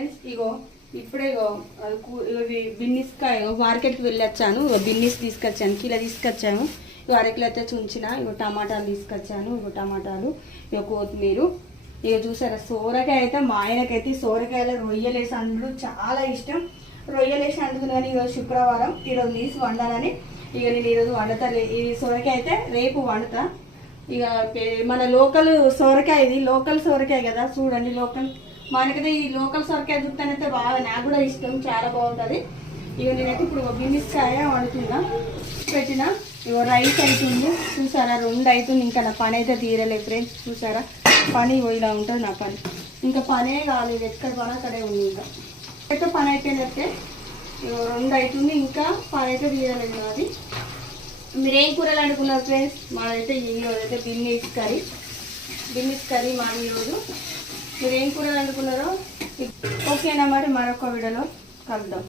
Friends ఇగో ఇప్పుడే ఇవి బిన్నిస్కాయ మార్కెట్కి వెళ్ళొచ్చాను. బిన్నిస్ తీసుకొచ్చాను, కిలో తీసుకొచ్చాను. ఇగో అరకిలో అయితే ఉంచిన. ఇగో టమాటాలు తీసుకొచ్చాను. ఇగో టమాటాలు, ఇగో కొత్తిమీర. ఇక చూసారా సోరకాయ అయితే మా ఆయనకైతే సోరకాయలో రొయ్యలేసి అండు చాలా ఇష్టం. రొయ్యలేసి అండుకున్నాను. ఈరోజు శుక్రవారం, ఈరోజు తీసి వండాలని ఇక నేను ఈరోజు వండుతాను. ఈ సోరకాయ అయితే రేపు వండుతా. ఇక మన లోకల్ సోరకాయ, ఇది లోకల్ సోరకాయ కదా, చూడండి లోకల్. మనకైతే ఈ లోకల్ సొరకాయ చూస్తానైతే బాగా, నాకు కూడా ఇష్టం, చాలా బాగుంటుంది. ఇక నేనైతే ఇప్పుడు బిన్నిస్కాయ వండుతున్నా పెట్టిన. ఇక రైస్ అవుతుంది చూసారా, 2 అవుతుంది. ఇంకా నా పని అయితే తీరలేదు ఫ్రెండ్స్. చూసారా పని ఇలా ఉంటుంది నా పని, ఇంకా పనే కాలేదు. ఎక్కడ పని అక్కడే ఉంది. ఇంకా అయితే పని అయిపోయినట్టే. 2 అవుతుంది, ఇంకా పని అయితే తీరలేదు నాది. మీరేం కూరలు అనుకున్నారు ఫ్రెండ్స్? మాదైతే ఈరోజు అయితే బిన్నిస్ కర్రీ మాది ఈరోజు. మీరు ఏం కూరలు అనుకున్నారో ఓకేనా? మరి మరొక వీడియోలో కలుద్దాం.